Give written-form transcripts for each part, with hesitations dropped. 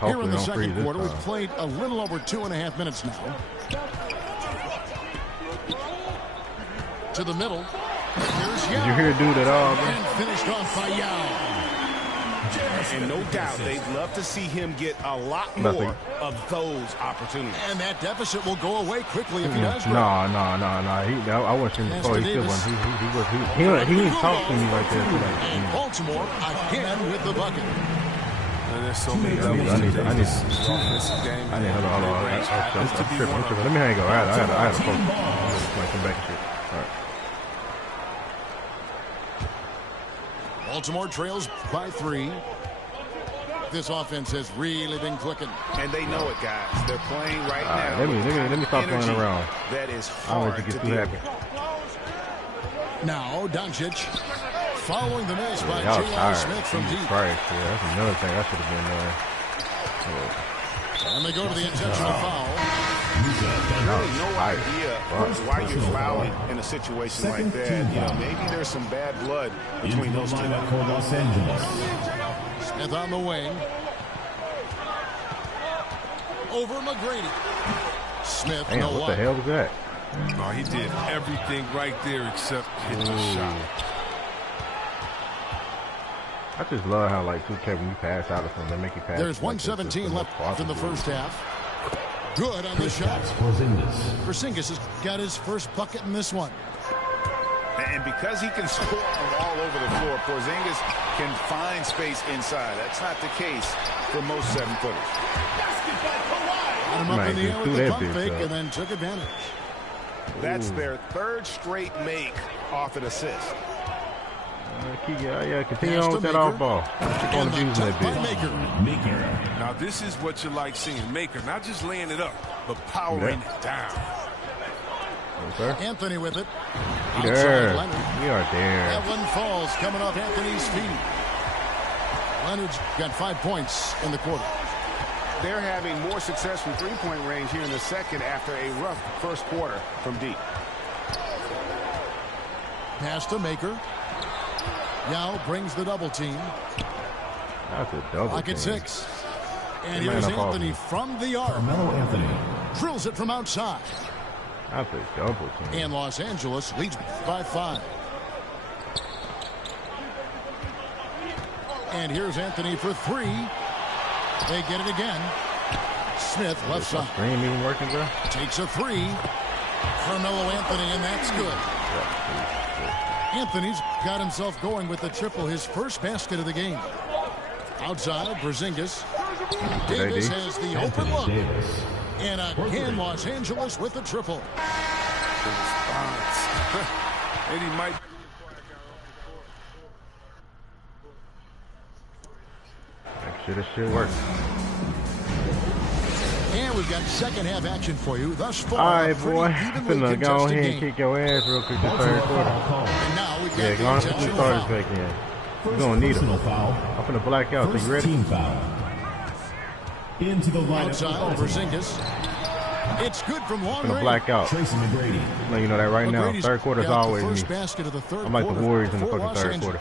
Here in the second quarter, we've played a little over 2.5 minutes now. To the middle. Here's Yao. Did you hear a dude at all, man? And finished off by Yao. And no doubt they'd love to see him get a lot more of those opportunities. And that deficit will go away quickly if he does. No. I watched him before. He didn't talk to me like that. And Baltimore again with the bucket. There's so many I need. Hold on. I'm tripping. Let me hang up. I had a focus. I'm gonna come back and shit. All right. Baltimore trails by 3. This offense has really been clicking. And they know it, guys. They're playing right now. Let me stop going around. That is I don't hard want you to to get too deal happy. Now, Doncic following the miss by J.R. J.R. Smith from deep. Christ, yeah, that's another thing I should have been there. And they go to the intentional foul. Really no idea why you're fouling in a situation like that. You know, maybe there's some bad blood between those two. Los Angeles. Smith on the wing. Over McGrady. Smith, Damn, what the hell was that? Oh, he did everything right there except hit the shot. I just love how, like, 2K, when you pass out or something, they make you pass. There's 1:17 left in the first half. Good on the shot. Porzingis has got his first bucket in this one. And because he can score from all over the floor, Porzingis can find space inside. That's not the case for most 7-footers. Got him up in the air with the pump fake and then took advantage. That's their third straight make off an assist. Continue on with that off ball. Keep on abusing that bitch. Maker. Now this is what you like seeing. Maker, not just laying it up, but powering it down. Yes, Anthony with it. There. Leonard. We are there. That one falls coming off Anthony's feet. Leonard's got 5 points in the quarter. They're having more success from three-point range here in the second after a rough first quarter from deep. Pass to Maker. Yao brings the double team. That's a double Pocket team. 6. And here's Anthony from the arc. Carmelo Anthony. Drills it from outside. That's a double team. And Los Angeles leads by 5. And here's Anthony for 3. They get it again. Smith left side. Screen even working, bro? Takes a 3. Carmelo Anthony, and that's good. Anthony's got himself going with the triple, his first basket of the game. Outside, Porzingis. Davis has the open look. And again, Los Angeles with the triple. The response. Eddie might. This shit works. And we've got second half action for you thus far. All right, boy. I'm finna go ahead and kick your ass real quick this third quarter. And now we've got Go on, put the starters back in. We're gonna need them. I'm finna black out. So you ready? Team foul. Into the line. Outside, Porzingis. It's good from long range. I'm finna black out. Tracy McGrady. Let you know that right now. Third quarter is always me. Basket of the third I'm like the Warriors in the for fucking Los third quarter.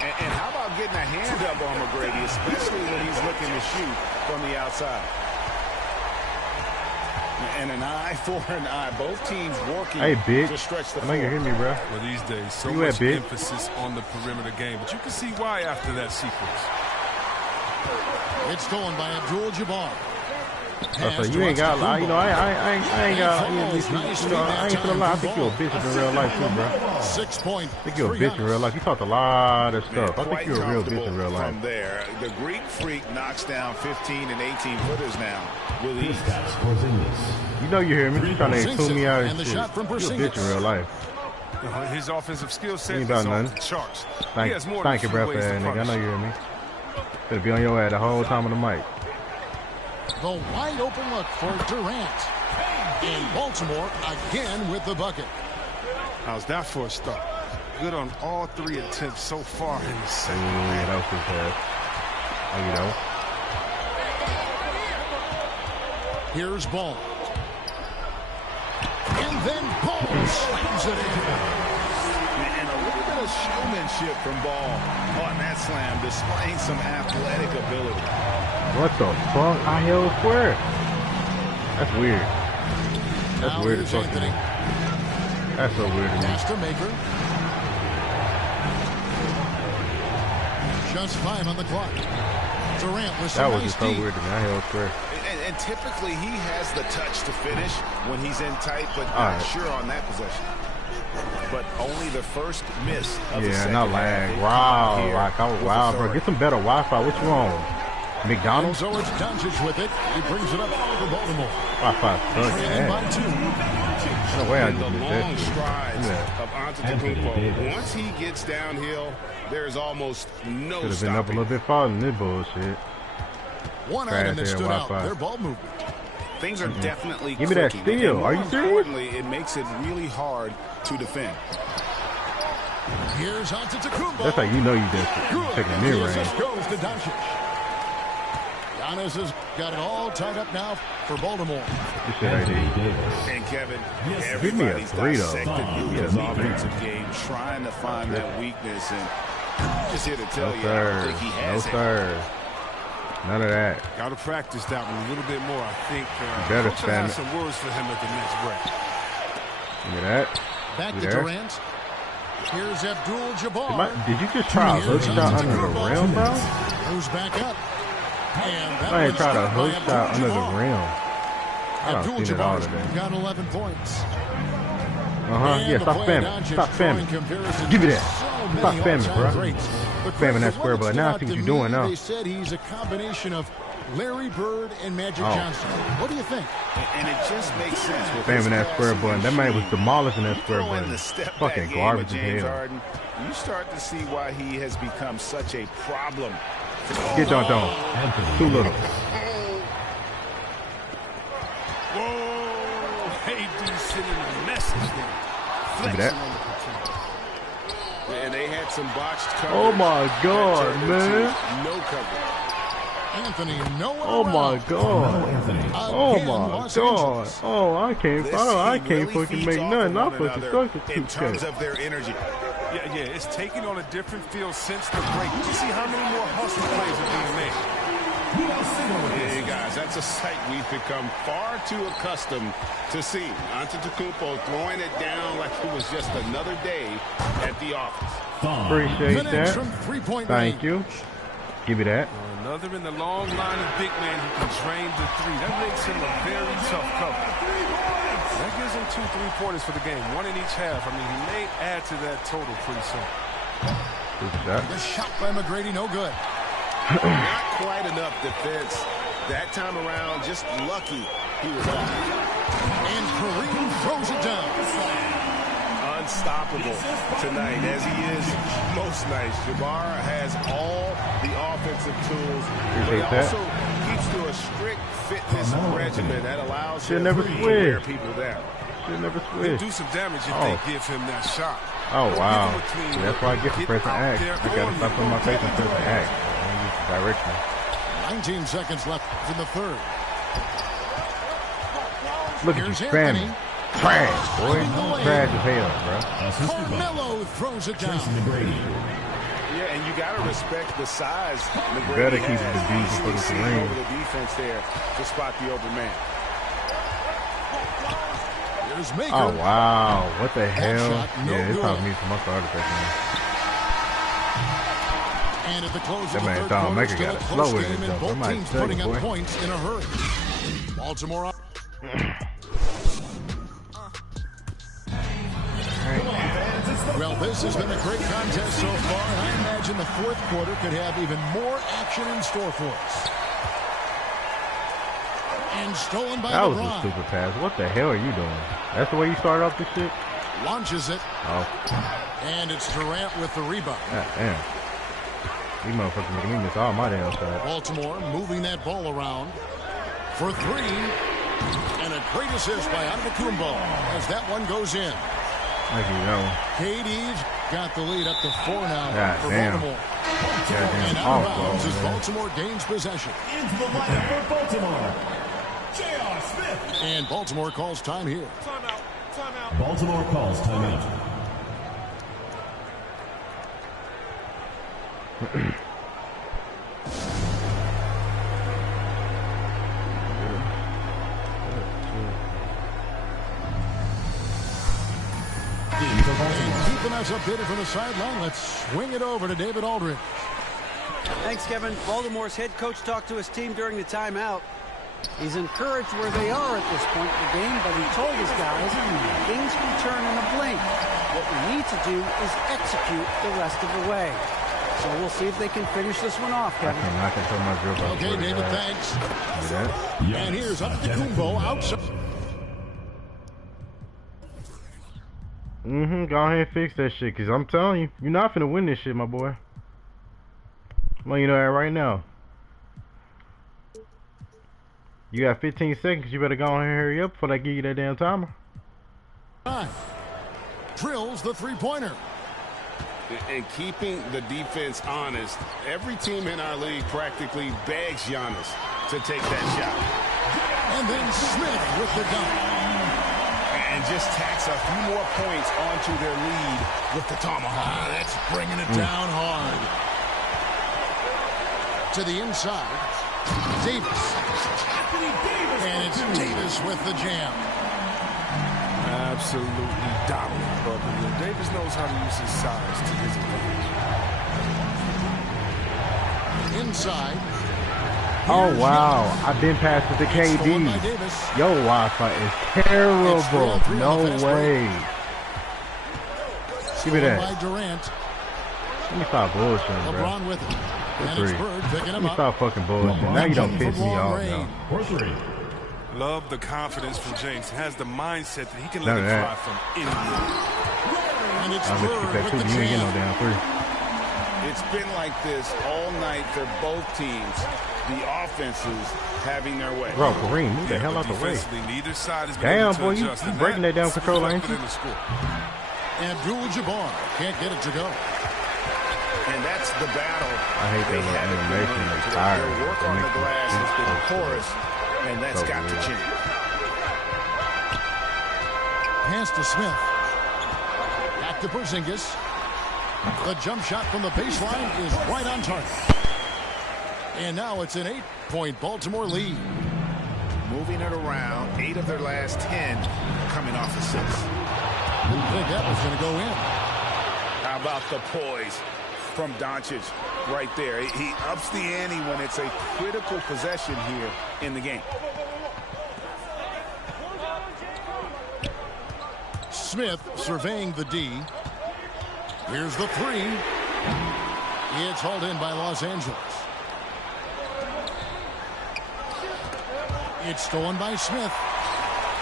And how about getting a hand up on McGrady, especially when he's looking to shoot from the outside? And an eye for an eye. Both teams working to stretch the floor. I know you hear me, bro. Well, these days, so much emphasis on the perimeter game. But you can see why after that sequence. It's stolen by Abdul-Jabbar. So you ain't got, I ain't got, I ain't gonna lie. I think you're a bitch in real life too, bro. 6 point. I think you're a bitch in real life. You talked a lot of stuff. I think you're a real bitch in real life. From there, the Greek freak knocks down 15 and 18 footers now with ease. You know you hear me. You're trying to tune me out and shit. Shot from You're a bitch in real life. His offensive skill set Ain't is about off nothing. the charts. Thank you, bro, for that, nigga. I know you hear me. Gonna be on your ass the whole time on the mic. The wide open look for Durant. And Baltimore again with the bucket. How's that for a start? Good on all 3 attempts so far in the second. Yeah, that was his head. Here's Ball. And then Ball slams it in. And a little bit of of showmanship from Ball on that slam, displaying some athletic ability. What the fuck? I held square. That's weird. That's weird as fuck. That's so weird to me. Master Maker. Just 5 on the clock. Durant with some That was nice just so deep. weird to me. I held square. And typically he has the touch to finish when he's in tight, but not sure on that possession. But only the first miss of the second not lag. Wow, like I was wild, bro. Get some better Wi-Fi. What you on? McDonald's? So it's Doncic with it. He brings it up for Baltimore. Wi-Fi sucks. Trailing by 2. No way I just The did long that. strides Yeah. of Antetokounmpo. Once he gets downhill, there's almost no Could have been up a stopping. little bit farther than this bullshit. One Trash item that there, stood out, Wi-Fi. their ball movement. Things are definitely Give me that clicking, steal. and more Are you serious? importantly, it makes it really hard to defend. Here's Antetokounmpo. That's how you know you just taking a mid range. This goes to Doncic. Giannis has got it all tied up now for Baltimore. This shit I did. And Kevin, Give me a everybody's 3 though. dissected Yeah, his me offensive game, trying to find that weakness. And I'm just here to tell No you, I don't sir. think he No has it. sir. None of that. Got to practice that one a little bit more. I think Better Coach spend has some words for him at the next break. Give me that. Back You to there? Durant. Here's Abdul-Jabbar. Did you just try a hook shot under the rim, bro? Who's back up? And that I ain't one's tried a good by hook shot under the Abdul-Jabbar. rim. I don't seen it all Abdul-Jabbar's today. got 11 points. Yeah, And stop the play spamming. Doncic Stop drawing spamming. comparisons Give me to that. so Stop many spamming, all-time bro. greats. But Spamming that the square one button. that Now I stood see what out you're to doing me, now. They said he's a combination of Larry Bird and Magic Oh. Johnson. What do you think? And it just makes sense. With Spamming his that square passing button. That man was machine, demolishing that square throw in button. the step Fucking back game garbage of as James hell. Harden, you start to see why he has become such a problem. Get dunked on. Too little. Whoa! Hey, dude, sending a message there. Give me that. Flexing on the control. And they had some botched coverage. Oh my God, That turned man. into no coverage. Anthony, nowhere Oh my around. God. Again, Oh my Los God. Angeles. Oh, I can't. This I team can't really fucking feeds make off nothing. of I one fucking another suck at in terms 2K. of their energy. Yeah, it's taking on a different feel since the break. You see how many more hustle plays are being made. Hey guys, that's a sight we've become far too accustomed to seeing. Antetokounmpo throwing it down like it was just another day at the office. Appreciate Minutes that. from three-point Thank range. you. Give me that. Another in the long line of big men who can drain the three. That makes him a very tough cover. That gives him 2 3-pointers for the game, 1 in each half. I mean, he may add to that total pretty soon. Good shot. The shot by McGrady, no good. Not quite enough defense that time around. Just lucky he was off. And Kareem throws it down. Unstoppable tonight, as he is most nights. Jabbar has all the offensive tools, but he Appreciate that. also keeps to a strict fitness regimen that allows Should him never to switch. wear people down. Should never He'll switch. do some damage if Oh. they give him that shot. Oh, Don't wow. give him a clean See, that's look. why I get for pressing out X. there I gotta on stop you. putting my face and pressing X. I don't use the direction. 19 seconds left in the third. Look at you Here's spamming. Anthony. Trash, boy. Trash as hell, bro. Assisted by Carmelo throws it down. Tracy McGrady. Yeah, and you got to respect the size McGrady Better keep has. the defense Easily for the seen ring. over the defense there to spot the open man. Here's Maker. Oh, wow. What the hell? shot, no Yeah, it's good. time for me to my starter section. And at the close That of the man third Don quarter, Maker still got a it close slow with game it, and though. I both might teams tell you, putting up boy. points in a hurry. Baltimore up. Well, this has been a great contest so far, and I imagine the fourth quarter could have even more action in store for us. And stolen by That was a LeBron. stupid pass. What the hell are you doing? That's the way you started off this shit? Launches it, Oh, and it's Durant with the rebound. god damn. These motherfuckers making me miss all my damn shots. Baltimore moving that ball around for three. And a great assist by Antetokounmpo as that one goes in. Like you know. KD's got the lead up to 4 now God for damn. Baltimore. Goddamn And out of bounds awful, as man. Baltimore gains possession. Into the lineup for Baltimore. J.R. Smith. And Baltimore calls time here. Baltimore calls timeout. Keeping us updated from the sideline, let's swing it over to David Aldridge. Thanks, Kevin. Baltimore's head coach talked to his team during the timeout. He's encouraged where they are at this point in the game, but he told his guys things can turn in a blink. What we need to do is execute the rest of the way. So we'll see if they can finish this one off, Kevin. I cannot control my dribble. Okay, David, thanks. See that? And here's Antetokounmpo outside. Go ahead and fix that shit, because I'm telling you, you're not finna win this shit, my boy. Well, you know that right now. You got 15 seconds. You better go on and hurry up before they give you that damn timer. Drills the three-pointer. And keeping the defense honest, every team in our league practically begs Giannis to take that shot. And then Smith with the dunk. And just tacks a few more points onto their lead with the tomahawk. That's bringing it down hard. To the inside, Davis. And it's Davis with the jam. Absolutely dominant, but Davis knows how to use his size to his advantage. Inside. Oh, wow. I've been past it to KD. Yo, Wi-Fi is terrible. No way. Give me that. Let me stop bullshitting, bro. LeBron with it. And it's Bird picking him Let me up. stop fucking bullshitting. Now you don't piss me off, now. Love the confidence from James. He has the mindset that he can let it fly from anywhere. And it's I'll let you Bird keep that too. with the You ain't get no jam. damn three. It's been like this all night for both teams. The offenses having their way. Bro, Kareem, move the hell out the way. Neither side is Damn, boy, you breaking that down control, ain't you? Abdul-Jabbar can't get it to go. And that's the battle. I hate that little animation. It's tired. Their work on the glass has been porous, and that's got to change. Pass to Smith. Back to Porzingis. The jump shot from the baseline is right on target. And now it's an 8-point Baltimore lead. Moving it around, 8 of their last 10 coming off assists. Didn't think that was going to go in. How about the poise from Doncic right there? He ups the ante when it's a critical possession here in the game. Smith surveying the D. Here's the three. It's hauled in by Los Angeles. It's stolen by Smith.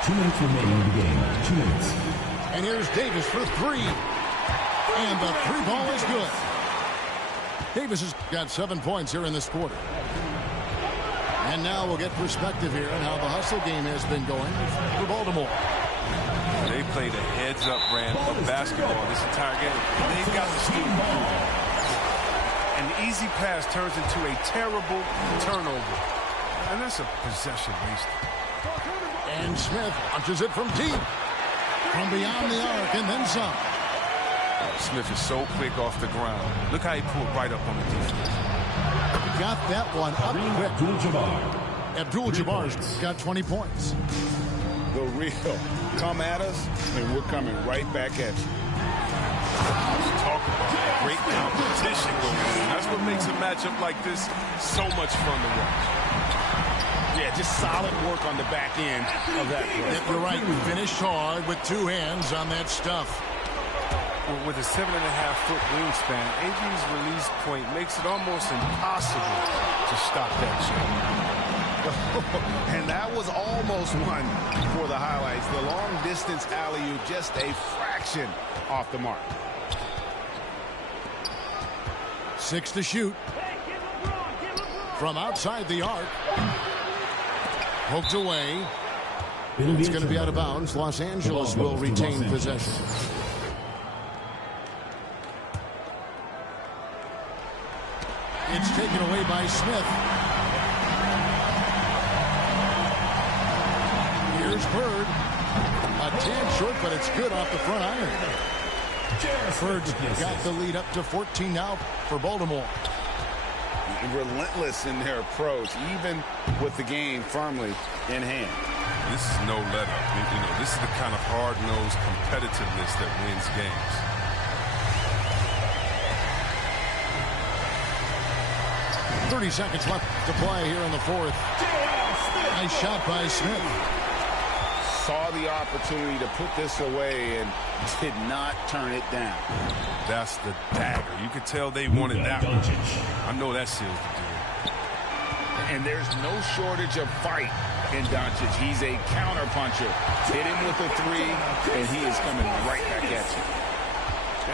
2 minutes remaining in the game. 2 minutes. And here's Davis for three. And the three ball is good. Davis has got 7 points here in this quarter. And now we'll get perspective here on how the hustle game has been going for Baltimore. They played a heads-up brand of basketball this entire game. They've got the student. An easy pass turns into a terrible turnover. And that's a possession wasted. And Smith launches it from deep. From beyond the arc and then some. Smith is so quick off the ground. Look how he pulled right up on the defense. Got that one up quick. Abdul-Jabbar's got 20 points. The real come at us, and we're coming right back at you. Talk about great competition going on. That's what makes a matchup like this so much fun to watch. Yeah, just solid work on the back end of that play. You're right. Finished hard with 2 hands on that stuff. Well, with a 7.5-foot wingspan, AG's release point makes it almost impossible to stop that shot. And that was almost one for the highlights. The long-distance alley-oop, just a fraction off the mark. 6 to shoot. From outside the arc. Poked away. It's going to be out of bounds. Los Angeles will retain possession. It's taken away by Smith. Here's Bird. A tad short, but it's good off the front iron. Birds got the lead up to 14 now for Baltimore. Relentless in their approach, even with the game firmly in hand. This is no let-up. You know, this is the kind of hard-nosed competitiveness that wins games. .30 seconds left to play here in the fourth. Nice shot by Smith. Saw the opportunity to put this away and did not turn it down. That's the dagger. You could tell they wanted that one. I know that seals the deal. And there's no shortage of fight in Doncic. He's a counterpuncher. Hit him with a three, and he is coming right back at you.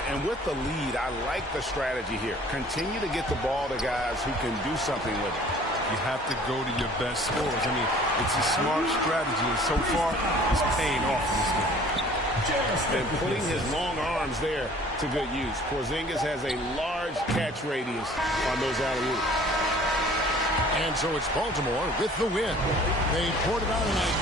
And with the lead, I like the strategy here. Continue to get the ball to guys who can do something with it. You have to go to your best scorers. I mean, it's a smart strategy, and so far, it's paying off in this game. And putting his long arms there to good use. Porzingis has a large catch radius on those alley-oops. And so it's Baltimore with the win. They poured it out tonight.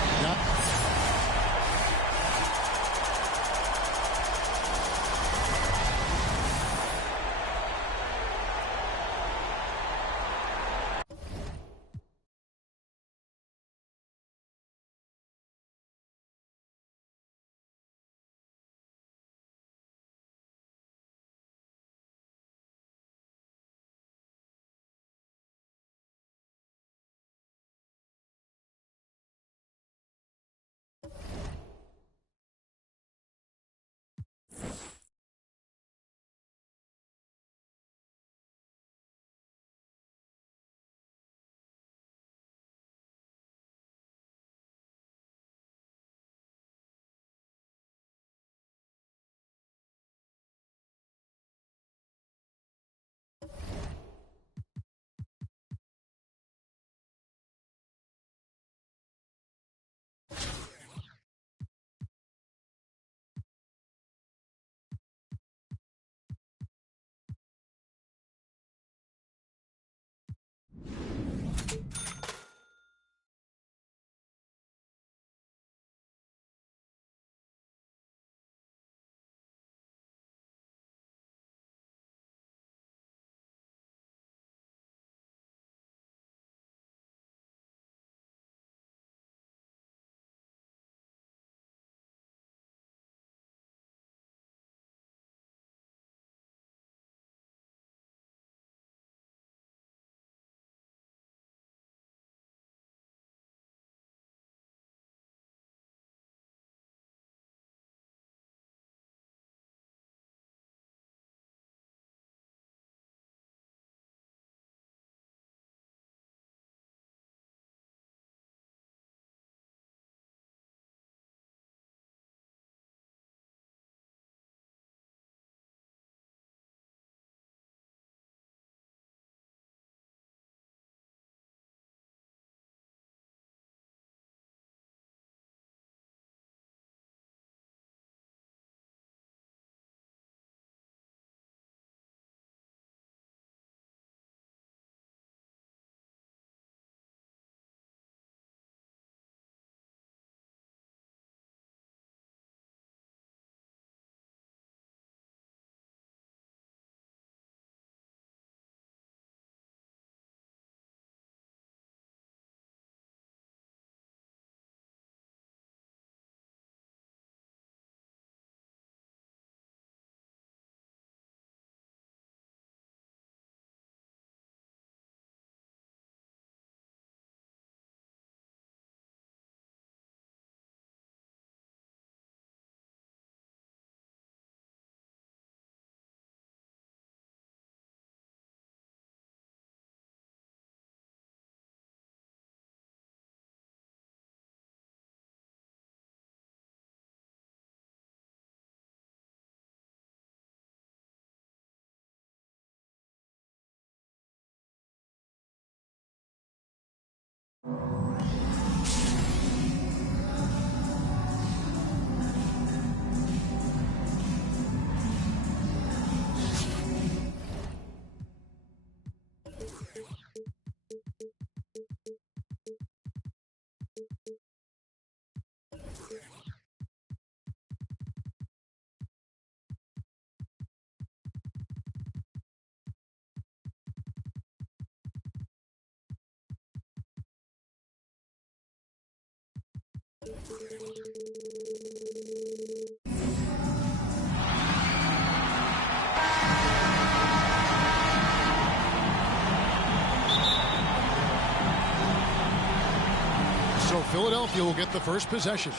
So Philadelphia will get the first possession.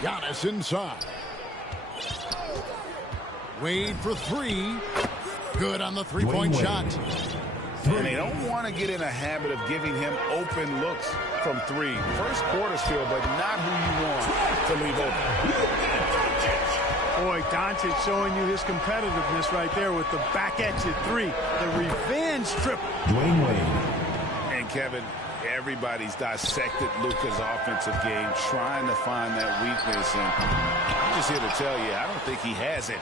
Giannis inside. Wade for three. Good on the three-point shot. And they don't want to get in a habit of giving him open looks from three. First quarter still, but not who you want to leave open. Boy, Doncic showing you his competitiveness right there with the back at you three. The revenge triple. Dwayne Wade. And Kevin, everybody's dissected Luka's offensive game, trying to find that weakness. And I'm just here to tell you, I don't think he has it.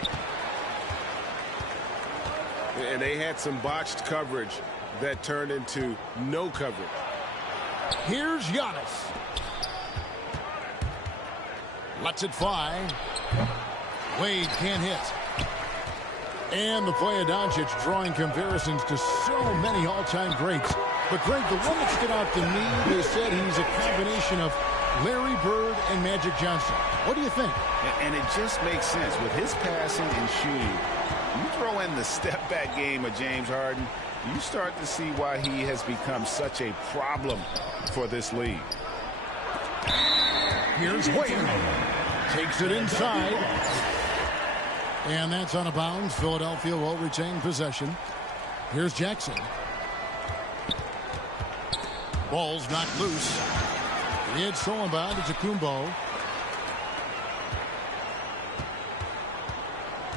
And they had some botched coverage that turned into no coverage. Here's Giannis. Lets it fly. Wade can't hit. And the play of Doncic drawing comparisons to so many all-time greats. But, Greg, the one that stood out to me, they said he's a combination of Larry Bird and Magic Johnson. What do you think? And it just makes sense. With his passing and shooting, you throw in the step-back game of James Harden, you start to see why he has become such a problem for this league. Here's Wade. Takes it inside. And that's out of bounds. Philadelphia will retain possession. Here's Jackson. Ball's knocked loose. It's stolen by Kumbo.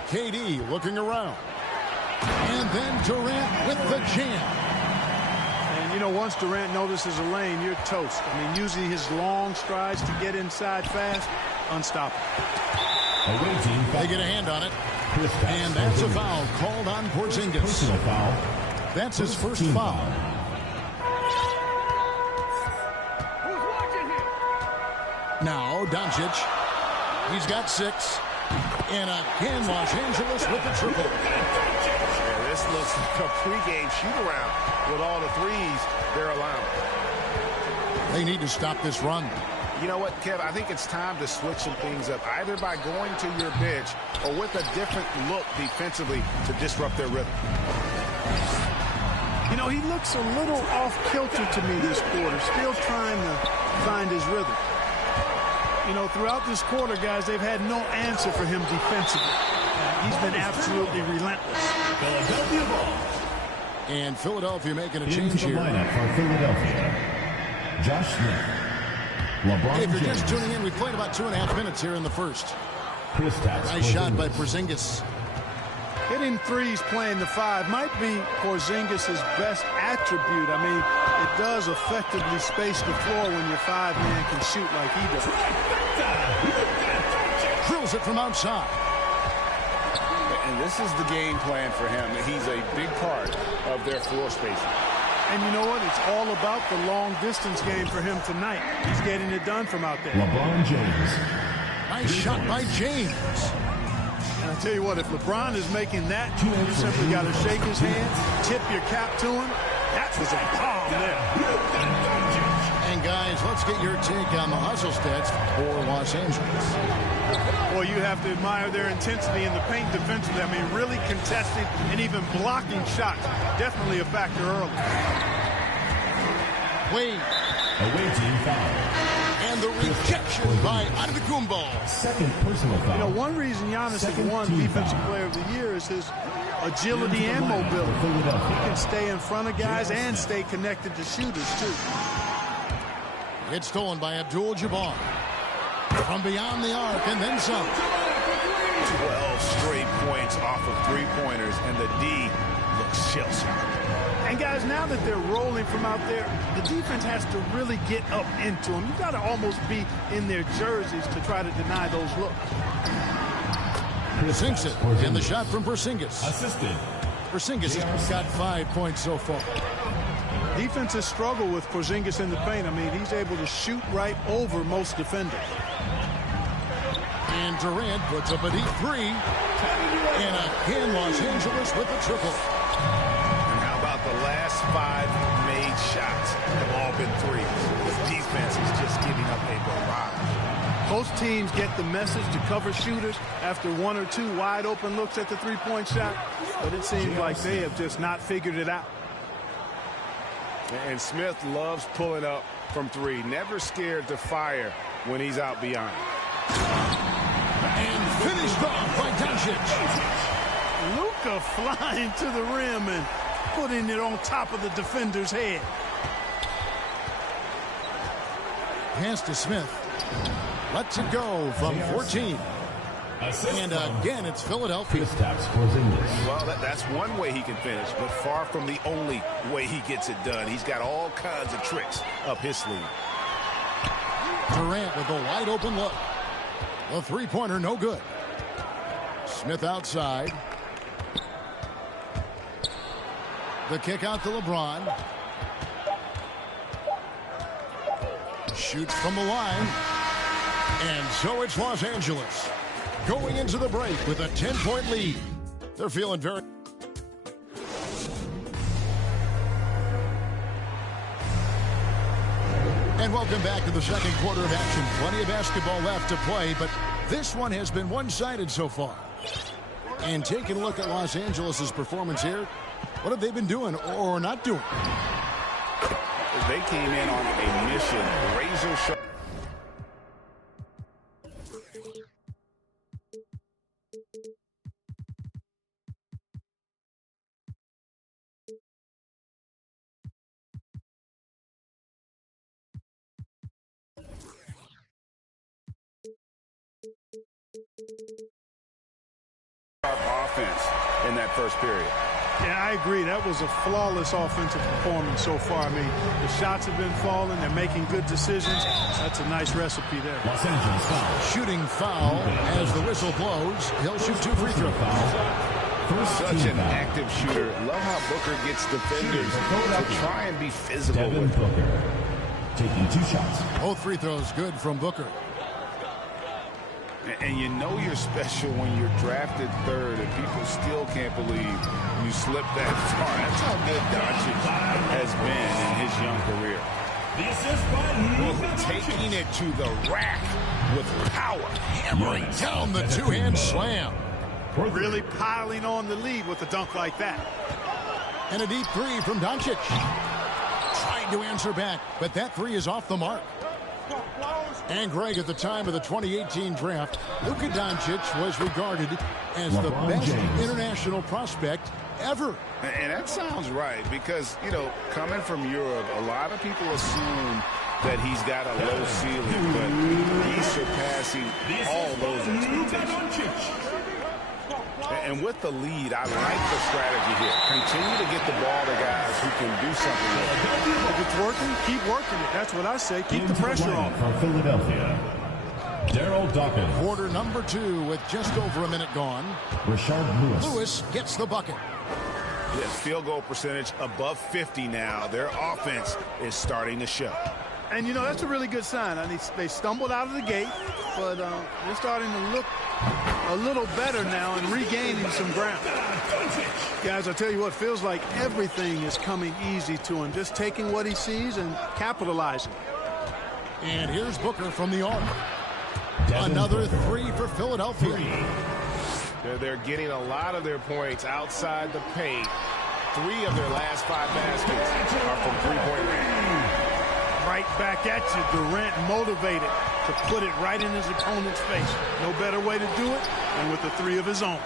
KD looking around. And then Durant with the jam. And, you know, once Durant notices a lane, you're toast. I mean, using his long strides to get inside fast, unstoppable. They get a hand on it. And that's a foul called on Porzingis. That's his first foul. Now, Doncic. He's got 6. And again, Los Angeles with the triple. Yeah, this looks like a pregame shoot-around with all the threes they're allowing. They need to stop this run. You know what, Kev? I think it's time to switch some things up, either by going to your bench or with a different look defensively to disrupt their rhythm. You know, he looks a little off-kilter to me this quarter, still trying to find his rhythm. You know, throughout this quarter, guys, they've had no answer for him defensively. He's been absolutely relentless. Philadelphia ball. And Philadelphia making a change Into the here. lineup for Philadelphia. Josh Smith. LeBron Hey, if you're James. just tuning in, we played about 2.5 minutes here in the first. Kristaps Nice shot by Porzingis. Porzingis. Hitting threes playing the 5 might be Porzingis' best attribute. I mean, it does effectively space the floor when your 5-man can shoot like he does. Drills it from outside. And this is the game plan for him. He's a big part of their floor spacing. And you know what? It's all about the long-distance game for him tonight. He's getting it done from out there. LeBron James. Nice shot by James. And I tell you what, if LeBron is making that, you simply got to shake his hand, tip your cap to him. That was a bomb there. And guys, let's get your take on the hustle stats for Los Angeles. Boy, you have to admire their intensity in the paint defensively. I mean, really contesting and even blocking shots. Definitely a factor early. Wade. Away team foul. And the rejection by Antetokounmpo. Second personal foul. You know, one reason Giannis has won Team Defensive foul. Player of the Year is his agility and mobility. He can stay in front of guys and stay connected to shooters, too. It's stolen by Abdul-Jabbar. From beyond the arc and then some. 12 straight points off of three-pointers, and the D looks shell-shocked. And guys, now that they're rolling from out there, the defense has to really get up into them. You've got to almost be in their jerseys to try to deny those looks. Sinks it. And the shot from Porzingis. Assisted. Porzingis has got 5 points so far. Defenses struggle with Porzingis in the paint. I mean, he's able to shoot right over most defenders. And Durant puts up a deep 3. And again, Los Angeles with a triple. And how about the last 5 made shots have all been threes. His defense is just giving up a barrage. Most teams get the message to cover shooters after one or two wide open looks at the three-point shot, but it seems like they have just not figured it out. And Smith loves pulling up from three. Never scared to fire when he's out beyond. And finished off by Doncic. Luka flying to the rim and putting it on top of the defender's head. Pass to Smith. Lets it go from 14. And again, it's Philadelphia. Well, that's one way he can finish, but far from the only way he gets it done. He's got all kinds of tricks up his sleeve. Durant with a wide open look. The three-pointer no good. Smith outside. The kick out to LeBron. Shoots from the line. And so it's Los Angeles going into the break with a 10-point lead. They're feeling very... And welcome back to the second quarter of action. Plenty of basketball left to play, but this one has been one-sided so far. And taking a look at Los Angeles' performance here, what have they been doing or not doing? They came in on a mission, razor sharp. Offense in that first period. Yeah, I agree. That was a flawless offensive performance so far. I mean, the shots have been falling. They're making good decisions. That's a nice recipe there. Los Angeles foul. Shooting foul as the whistle blows. He'll shoot 2 free throws. Such an active shooter. Love how Booker gets defenders to try and be physical Devin with him. Booker taking 2 shots. Both free throws good from Booker. And you know you're special when you're drafted third and people still can't believe you slipped that far. That's how good Doncic has been in his young career. The assist by Taking it to the rack with power. Hammering down the two-hand slam. Really piling on the lead with a dunk like that. And a deep three from Doncic. Trying to answer back, but that three is off the mark. And Greg, at the time of the 2018 draft, Luka Doncic was regarded as the best international prospect ever. And that sounds right because, you know, coming from Europe, a lot of people assume that he's got a low ceiling, but he's surpassing all those expectations. And with the lead, I like the strategy here. Continue to get the ball to guys who can do something with it. If it's working, keep working it. That's what I say. Keep the pressure on. From Philadelphia, Daryl Dawkins. Quarter number 2 with just over a minute gone. Rashard Lewis. Lewis gets the bucket. Yes, field goal percentage above 50 now. Their offense is starting to show. And, you know, that's a really good sign. I mean, they stumbled out of the gate, but they're starting to look a little better now and regaining some ground. Guys, I tell you what, feels like everything is coming easy to him. Just taking what he sees and capitalizing. And here's Booker from the arc. Another three for Philadelphia. They're getting a lot of their points outside the paint. 3 of their last 5 baskets are from three-point range. Right back at you, Durant motivated to put it right in his opponent's face. No better way to do it than with a 3 of his own.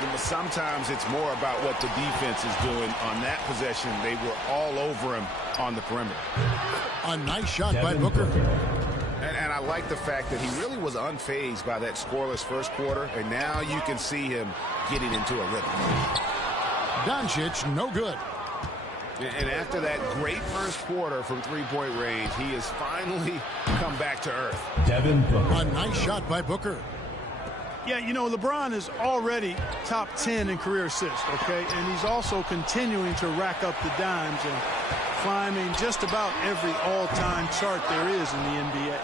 But sometimes it's more about what the defense is doing on that possession. They were all over him on the perimeter. A nice shot by Booker. And I like the fact that he really was unfazed by that scoreless first quarter, and now you can see him getting into a rhythm. Doncic, no good. And after that great first quarter from three-point range, he has finally come back to earth. Devin Booker. A nice shot by Booker. Yeah, you know, LeBron is already top 10 in career assists, okay? And he's also continuing to rack up the dimes and climbing just about every all-time chart there is in the NBA.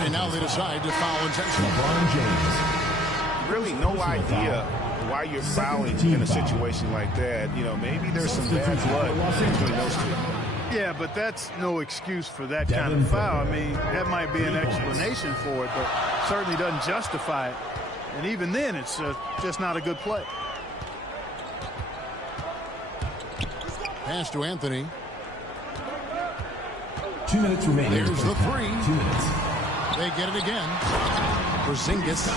And now they decide to foul intensity. LeBron James. Really no idea why you're fouling in a situation like that. You know, maybe there's some bad blood between those two. Yeah, but that's no excuse for that kind of foul. I mean, that might be an explanation for it, but certainly doesn't justify it. And even then, it's just not a good play. Pass to Anthony. 2 minutes remaining. There's the three. 2 minutes. They get it again. Porzingis.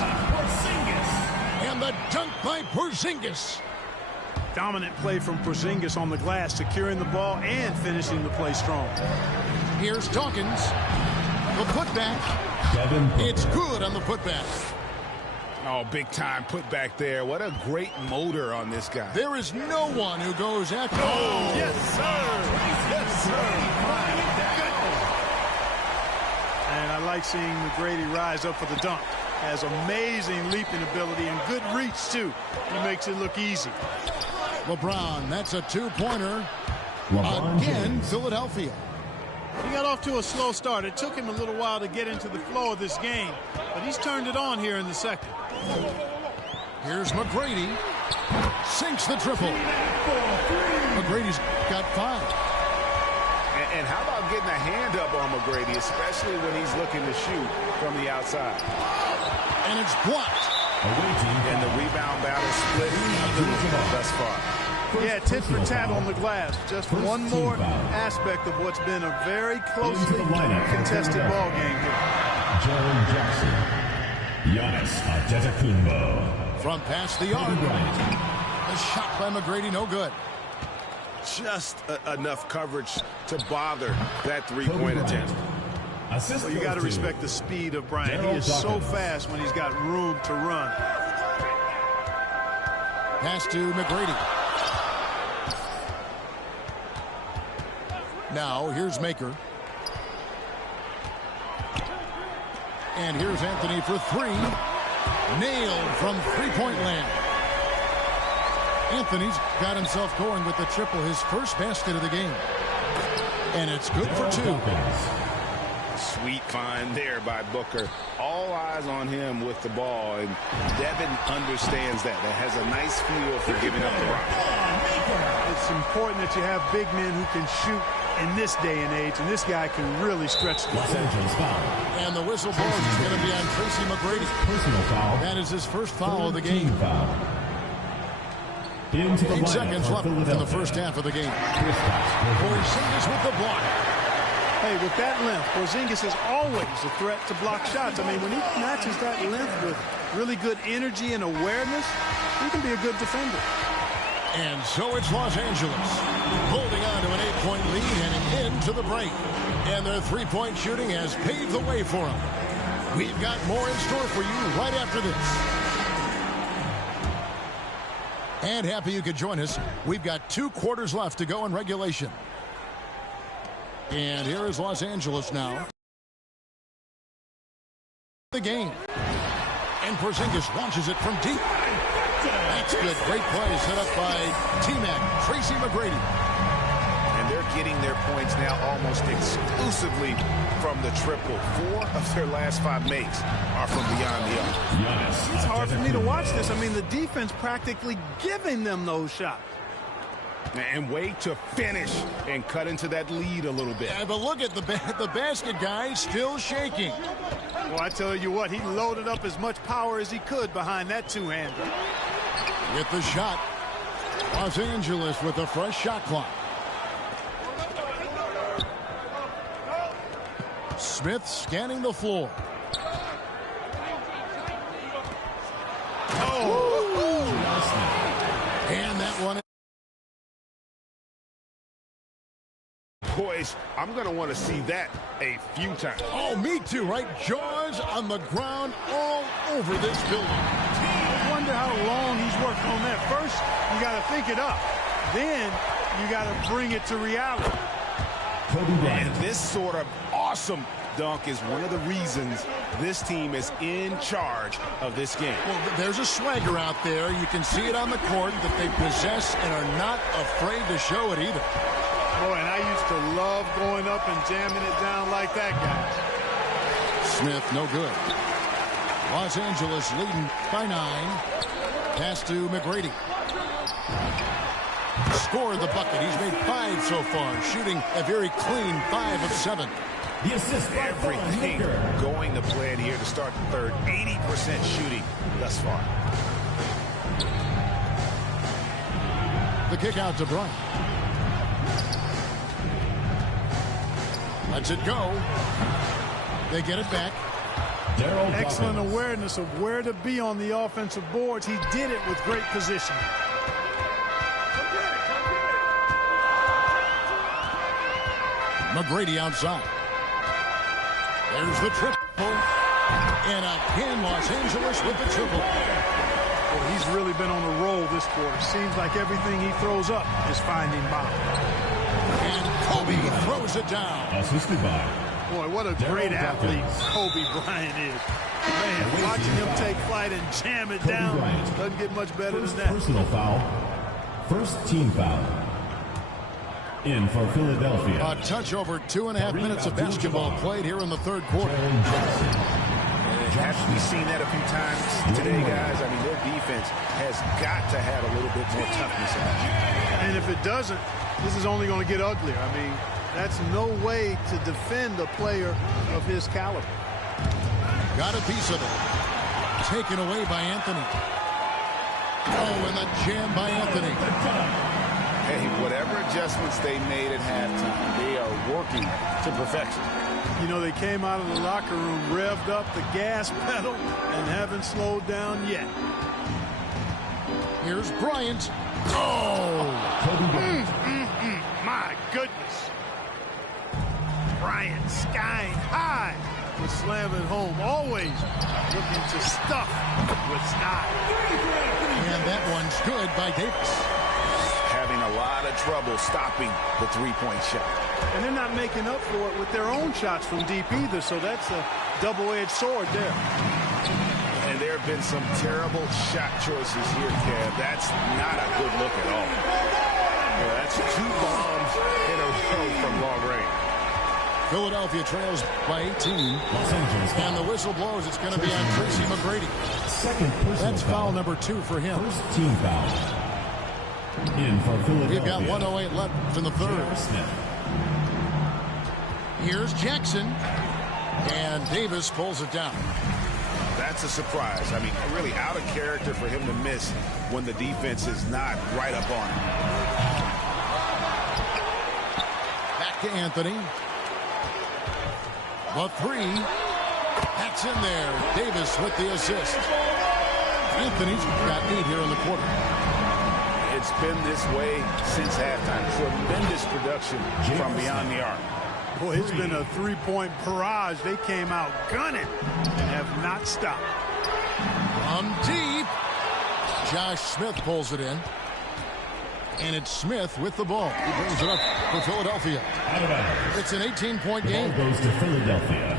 And the dunk by Porzingis. Dominant play from Porzingis on the glass, securing the ball and finishing the play strong. Here's Dawkins. The putback. It's good on the putback. Oh, big time putback there. What a great motor on this guy. There is no one who goes after. Oh, yes, sir. Yes, sir. And I like seeing McGrady rise up for the dunk. Has amazing leaping ability and good reach, too. He makes it look easy. LeBron, that's a two-pointer. Again, Philadelphia. He got off to a slow start. It took him a little while to get into the flow of this game, but he's turned it on here in the second. Here's McGrady. Sinks the triple. McGrady's got 5. And how about getting a hand up on McGrady, especially when he's looking to shoot from the outside. And it's blocked. And the rebound battle split thus far. Yeah, tit for tat on the glass. Just one more aspect of what's been a very closely contested ball game here. Jaren Jackson. Giannis Antetokounmpo. From past the arc. The shot by McGrady, no good. Just enough coverage to bother that three-point attempt. Well, you got to respect the speed of Bryant. He is so fast when he's got room to run. Pass to McGrady. Now, here's Maker. And here's Anthony for 3. Nailed from three-point land. Anthony's got himself going with the triple, his first basket of the game. And it's good for 2. Sweet find there by Booker. All eyes on him with the ball, and Devin understands that. That has a nice feel for giving up the rock. It's important that you have big men who can shoot in this day and age, and this guy can really stretch the floor. And the whistle blows is going to be on Tracy McGrady. Personal foul. That is his first foul of the game. Foul. 8 seconds left in the first half of the game. Porzingis with the block. Hey, with that length, Porzingis is always a threat to block shots. I mean, when he matches that length with really good energy and awareness, he can be a good defender. And so it's Los Angeles holding on to an 8-point lead heading into the break. And their three-point shooting has paved the way for them. We've got more in store for you right after this. And happy you could join us. We've got 2 quarters left to go in regulation. And here is Los Angeles now. The game. And Porzingis launches it from deep. That's good. Great play set up by T-Mac, Tracy McGrady. And they're getting their points now almost exclusively from the triple. 4 of their last 5 makes are from beyond the arc. It's hard for me to watch this. I mean, the defense practically giving them those shots. And wait to finish and cut into that lead a little bit. Yeah, but look at the basket guy still shaking. Well, I tell you what, he loaded up as much power as he could behind that two-hander. With the shot, Los Angeles with a fresh shot clock. Smith scanning the floor. Oh! And that one. Boys, I'm going to want to see that a few times. Oh, me too, right? Jaws on the ground all over this building. I wonder how long he's worked on that. First, you got to think it up. Then, you got to bring it to reality. And this sort of awesome dunk is one of the reasons this team is in charge of this game. Well, there's a swagger out there. You can see it on the court that they possess and are not afraid to show it either. Boy, and I used to love going up and jamming it down like that guy. Smith, no good. Los Angeles leading by 9. Pass to McGrady. scored the bucket. He's made 5 so far, shooting a very clean 5 of 7. The assist by Everything going to plan here to start the third. 80% shooting thus far. The kick out to Bryant. Lets it go. They get it back. Excellent awareness of where to be on the offensive boards. He did it with great position. McGrady outside. There's the triple. And again, Los Angeles with the triple. Well, he's really been on a roll this quarter. Seems like everything he throws up is finding bottom. And Kobe throws it down. Assisted by. Boy, what a great athlete Kobe Bryant is. Man, watching him take flight and jam it down doesn't get much better than that. Personal foul. First team foul. In for Philadelphia. A touch over 2.5 minutes of basketball played here in the third quarter. Haven't we seen that a few times today, guys? I mean, their defense has got to have a little bit more toughness in it. And if it doesn't, this is only going to get uglier. I mean, that's no way to defend a player of his caliber. Got a piece of it. Taken away by Anthony. Oh, and the jam by Anthony. Hey, whatever adjustments they made at halftime, they are working to perfection. You know, they came out of the locker room, revved up the gas pedal, and haven't slowed down yet. Here's Bryant. Oh! My goodness. Bryant skying high to slam it home. Always looking to stuff with style. And that one's good by Davis. Having a lot of trouble stopping the three-point shot. And they're not making up for it with their own shots from deep either, so that's a double-edged sword there. And there have been some terrible shot choices here, Kev. That's not a good look at all. Yeah, that's 2 bombs in a row from long range. Philadelphia trails by 18. And the whistle blows. It's going to be on Tracy McGrady. Second personal That's foul number 2 for him. First team foul. In for Philadelphia. We've got 1:08 left in the third. Here's Jackson. And Davis pulls it down. That's a surprise. I mean, really out of character for him to miss when the defense is not right up on him. Back to Anthony. The 3. That's in there. Davis with the assist. Anthony's got 8 here in the quarter. It's been this way since halftime. Tremendous production from beyond the arc. Boy, it's been a three-point barrage. They came out gunning and have not stopped. From deep. Josh Smith pulls it in. And it's Smith with the ball. He brings it up for Philadelphia. It's an 18-point game. Ball goes to Philadelphia.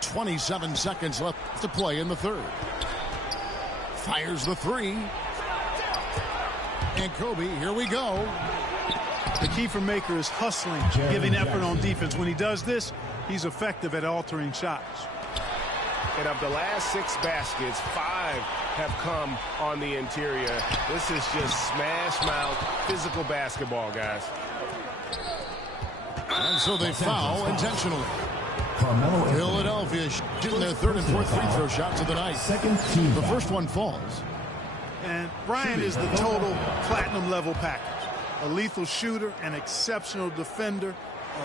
27 seconds left to play in the third. Fires the 3. And Kobe, here we go. The key for Maker is hustling, giving effort on defense. When he does this, he's effective at altering shots. And of the last 6 baskets, 5 have come on the interior. This is just smash mouth physical basketball, guys. And so they foul intentionally. Carmelo Philadelphia shooting their 3rd and 4th free throw shots of the night. Second team The foul. first one falls. And Bryant is the total platinum level package. A lethal shooter, an exceptional defender,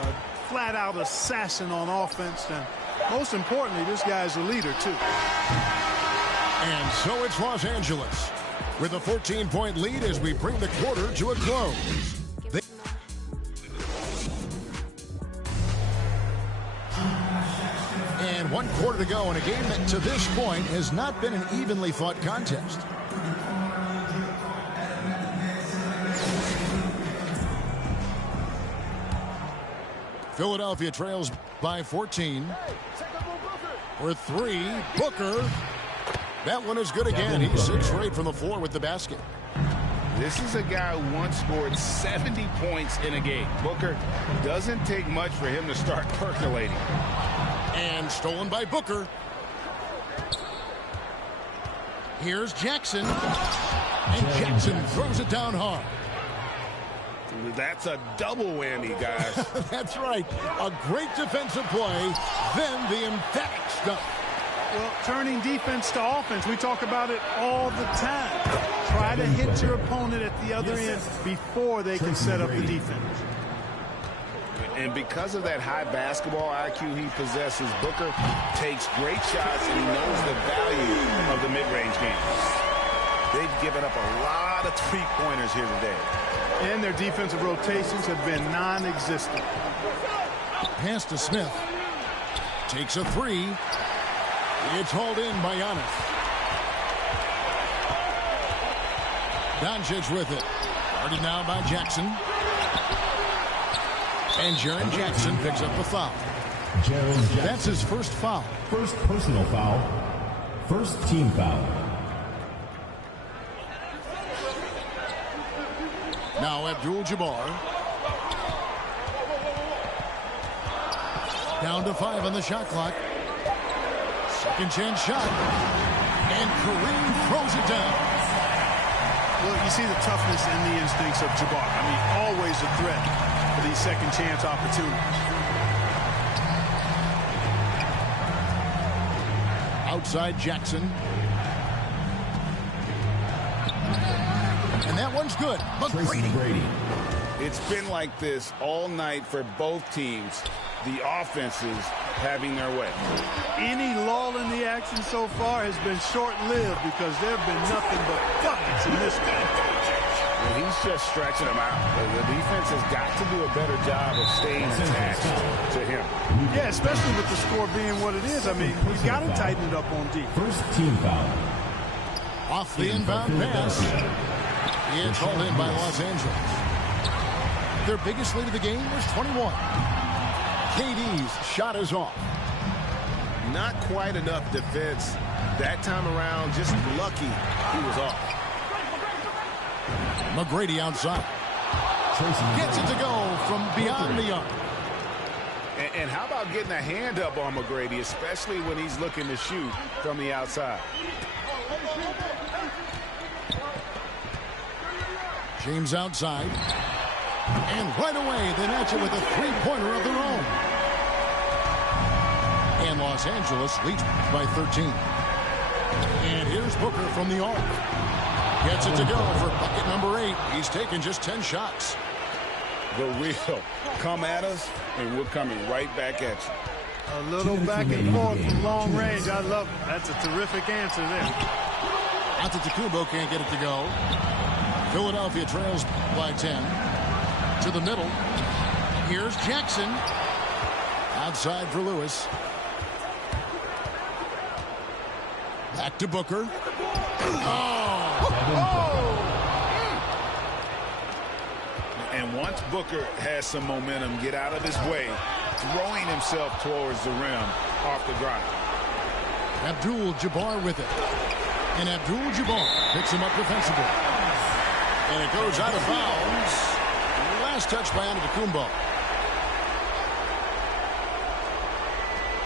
a flat-out assassin on offense, and most importantly, this guy's a leader, too. And so it's Los Angeles with a 14-point lead as we bring the quarter to a close. And 1 quarter to go in a game that to this point has not been an evenly fought contest. Philadelphia trails by 14. For 3, Booker. That one is good again. He's 6 for 8 from the floor with the basket. This is a guy who once scored 70 points in a game. Booker, doesn't take much for him to start percolating. And And stolen by Booker. Here's Jackson. And Jackson throws it down hard. That's a double whammy, guys. That's right. A great defensive play, then the emphatic stuff. Well, turning defense to offense, we talk about it all the time. Try to hit your opponent at the other end before they can set up the defense. And because of that high basketball IQ he possesses, Booker takes great shots, and he knows the value of the mid-range game. They've given up a lot of three-pointers here today. And their defensive rotations have been non-existent. Pass to Smith. Takes a three. It's hauled in by Giannis. Doncic with it. Guarded now by Jackson. And Jaren Jackson picks up the foul. That's his first foul. First personal foul. First team foul. Now Abdul-Jabbar. Down to 5 on the shot clock. Second chance shot. And Kareem throws it down. Well, you see the toughness and the instincts of Jabbar. I mean, always a threat for these second chance opportunities. Outside Jackson. And that one's good. McGrady. It's been like this all night for both teams. The offenses having their way. Any lull in the action so far has been short-lived because there have been nothing but buckets in this game. And he's just stretching them out. The defense has got to do a better job of staying attached to him. Yeah, especially with the score being what it is. I mean, we've got to tighten it up on defense. First team foul. Off the inbound pass. It's hauled in by Los Angeles. Their biggest lead of the game was 21. KD's shot is off. Not quite enough defense that time around. Just lucky he was off. McGrady outside. Gets it to go from beyond the arc. And how about getting a hand up on McGrady, especially when he's looking to shoot from the outside? James outside. And right away, they match it with a three-pointer of their own. And Los Angeles leads by 13. And here's Booker from the arc. Gets it to go for bucket number 8. He's taken just 10 shots. The real come at us, and we're coming right back at you. A little back and forth from long range. I love it. That's a terrific answer there. Antetokounmpo can't get it to go. Philadelphia trails by 10. To the middle. Here's Jackson. Outside for Lewis. Back to Booker. And once Booker has some momentum, get out of his way, throwing himself towards the rim off the drive. Abdul-Jabbar with it. And Abdul-Jabbar picks him up defensively. And it goes out of bounds. Last touch by Antetokounmpo.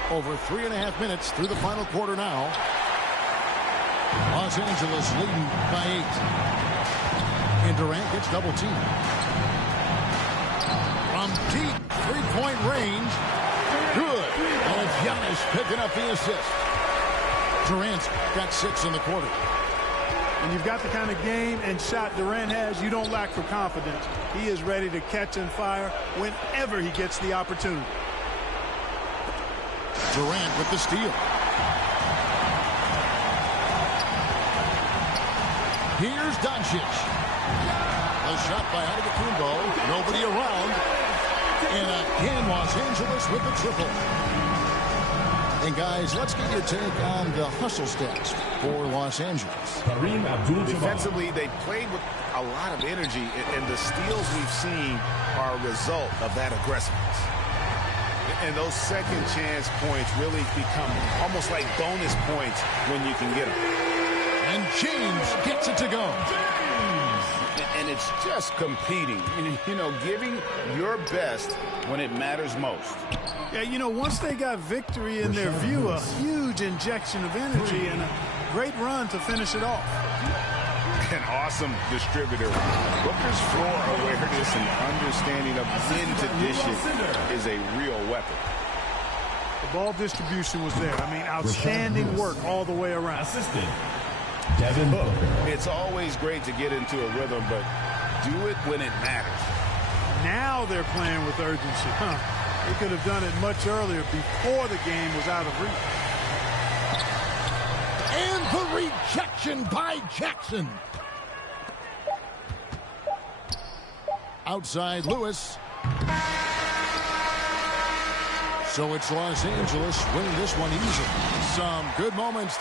Over 3.5 minutes through the final quarter now. Los Angeles leading by 8. And Durant gets double teamed. From deep three-point range. Good. And it's Giannis picking up the assist. Durant's got 6 in the quarter. When you've got the kind of game and shot Durant has, you don't lack for confidence. He is ready to catch and fire whenever he gets the opportunity. Durant with the steal. Here's Doncic. A shot by Antetokounmpo. Nobody around. And again, Los Angeles with the triple. And guys, let's get your take on the hustle stats for Los Angeles. Defensively, they played with a lot of energy, and the steals we've seen are a result of that aggressiveness. And those second chance points really become almost like bonus points when you can get them. And James gets it to go. And it's just competing, you know, giving your best when it matters most. Yeah, you know, once they got victory in their view, a huge injection of energy and a great run to finish it off. An awesome distributor. Booker's floor awareness and understanding of when to dish it is a real weapon. The ball distribution was there. I mean, outstanding work all the way around. Assistant, Devin Booker. It's always great to get into a rhythm, but do it when it matters. Now they're playing with urgency. They could have done it much earlier before the game was out of reach. And the rejection by Jackson. Outside Lewis. So it's Los Angeles winning this one easily. Some good moments.